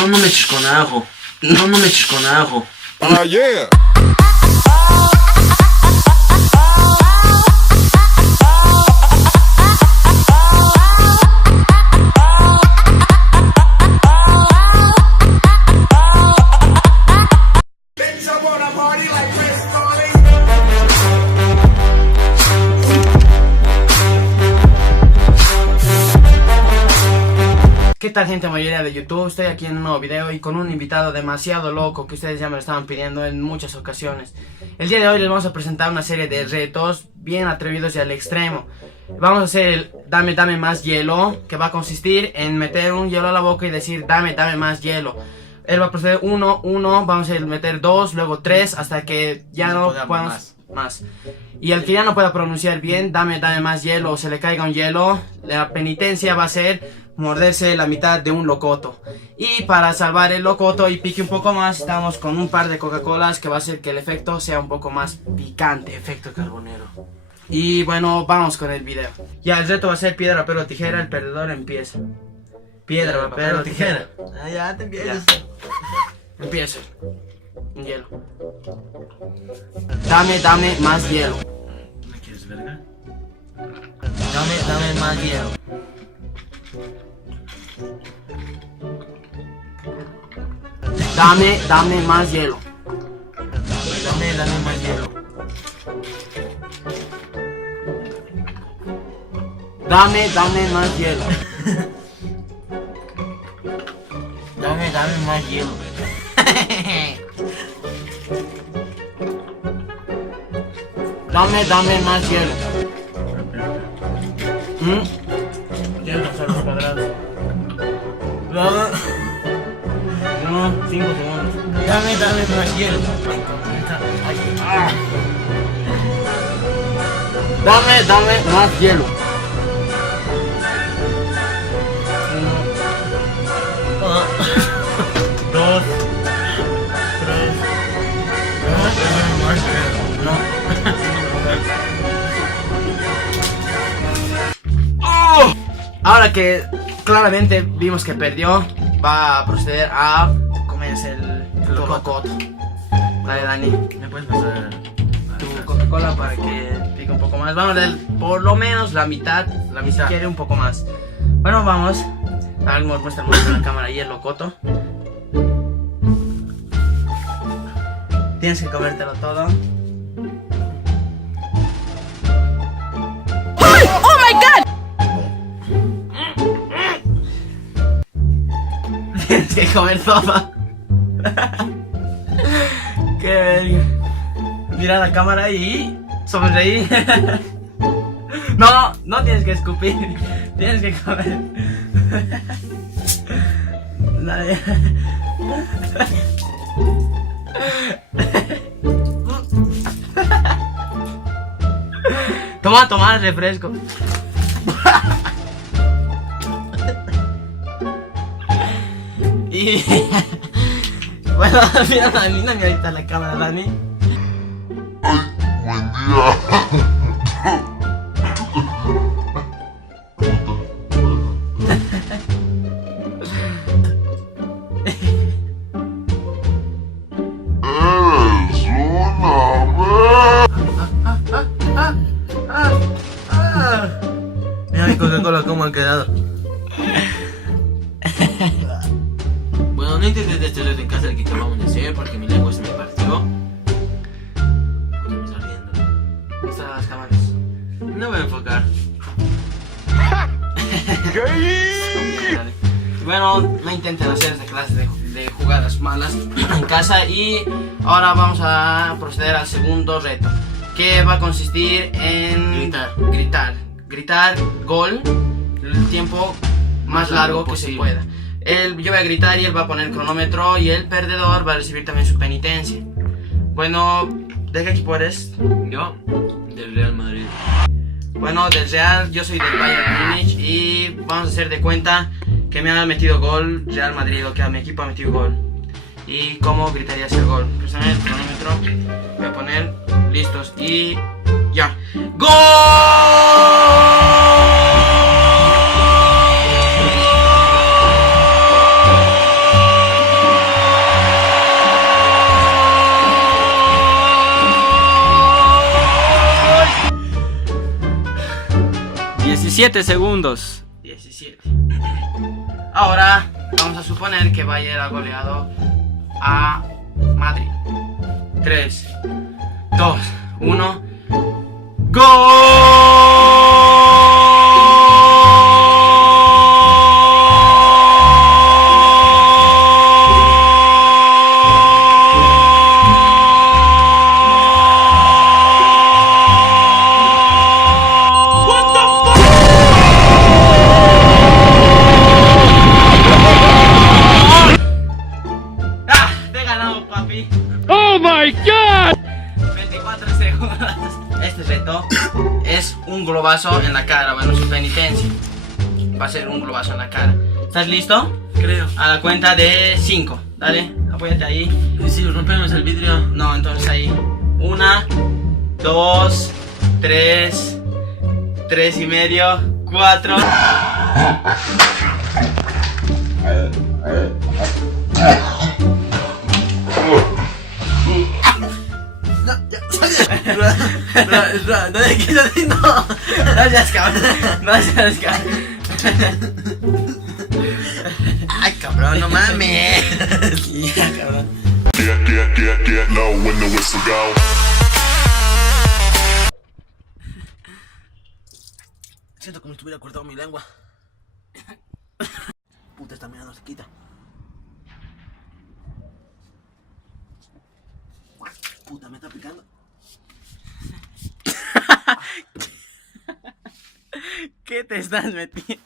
No, no me eches con ajo. No, no me eches con ajo. Ah, yeah. ¿Qué tal, gente mayoría de YouTube? Estoy aquí en un nuevo video y con un invitado demasiado loco que ustedes ya me lo estaban pidiendo en muchas ocasiones. El día de hoy les vamos a presentar una serie de retos bien atrevidos y al extremo. Vamos a hacer el dame más hielo, que va a consistir en meter un hielo a la boca y decir dame más hielo. Él va a proceder uno, vamos a meter 2, luego 3, hasta que ya no podamos más. Y el que ya no pueda pronunciar bien dame más hielo o se le caiga un hielo, la penitencia va a ser morderse la mitad de un locoto. Y para salvar el locoto y pique un poco más, estamos con un par de Coca-Colas que va a hacer que el efecto sea un poco más picante, efecto carbonero. Y bueno, vamos con el video. Ya, el reto va a ser piedra, papel o tijera. El perdedor empieza. Piedra, papel o tijera. Ah, ya te empiezas. Empieza. Un hielo. Dame más hielo. ¿Me quieres verga? Dame más hielo. Dame más hielo. Dame más hielo. Dame más hielo. Dame más hielo. Dame más hielo. Quiero pasar los cuadrados. No, 5 segundos. Dame más hielo. Dame más hielo. 2, 3. Dame más hielo. No. Ahora que claramente vimos que perdió, va a proceder a comerse el locoto. Dale, Dani, ¿Me puedes pasar tu Coca-Cola para que pique un poco más. Vamos a dar por lo menos la mitad, si quiere un poco más. Bueno, vamos. A ver, muestra en la cámara ahí el locoto. Tienes que comértelo todo. ¡Oh my God! Tienes que comer todo. Qué verga. Mira la cámara y sonreí. No tienes que escupir. Tienes que comer. Dale. Toma el refresco. Y bueno, mira Dani, no me ahorita la cámara, Dani. Buen día. Eres una Mira mi Coca-Cola cómo ha quedado. Bueno, no intentes este reto en casa el que acabamos de hacer porque mi lengua se me partió. Porque me está riendo. Ahí están las cámaras. No voy a enfocar. Bueno, no intenten hacer esta clase de jugadas malas en casa. Y ahora vamos a proceder al segundo reto, que va a consistir en gritar gol el tiempo más largo que se pueda. Yo voy a gritar y él va a poner el cronómetro y el perdedor va a recibir también su penitencia. Bueno, ¿de qué equipo eres? Yo, del Real Madrid. Bueno, del Real, yo soy del Bayern Múnich y vamos a hacer de cuenta que me ha metido gol Real Madrid, o que a mi equipo ha metido gol. ¿Y cómo gritarías el gol? Préstame el cronómetro, voy a poner listos y ya. ¡Gol! 17 segundos. 17. Ahora vamos a suponer que Bayern ha goleado a Madrid. 3, 2, 1. Papi. Oh my god. 24 segundos. Este reto es un globazo en la cara. Bueno, su penitencia va a ser un globazo en la cara. ¿Estás listo? Creo. A la cuenta de 5. Dale, apóyate ahí. ¿Y si rompemos el vidrio? No, entonces ahí. 1, 2, 3, 3 y medio, 4. No seas cabrón. No seas cabrón. Ay, cabrón, no mames. Ya, cabrón. Get low when the whistle go. Siento como si estuviera cortado mi lengua. Puta, esta mierda no se quita. Puta, me está picando. ¿Qué te estás metiendo?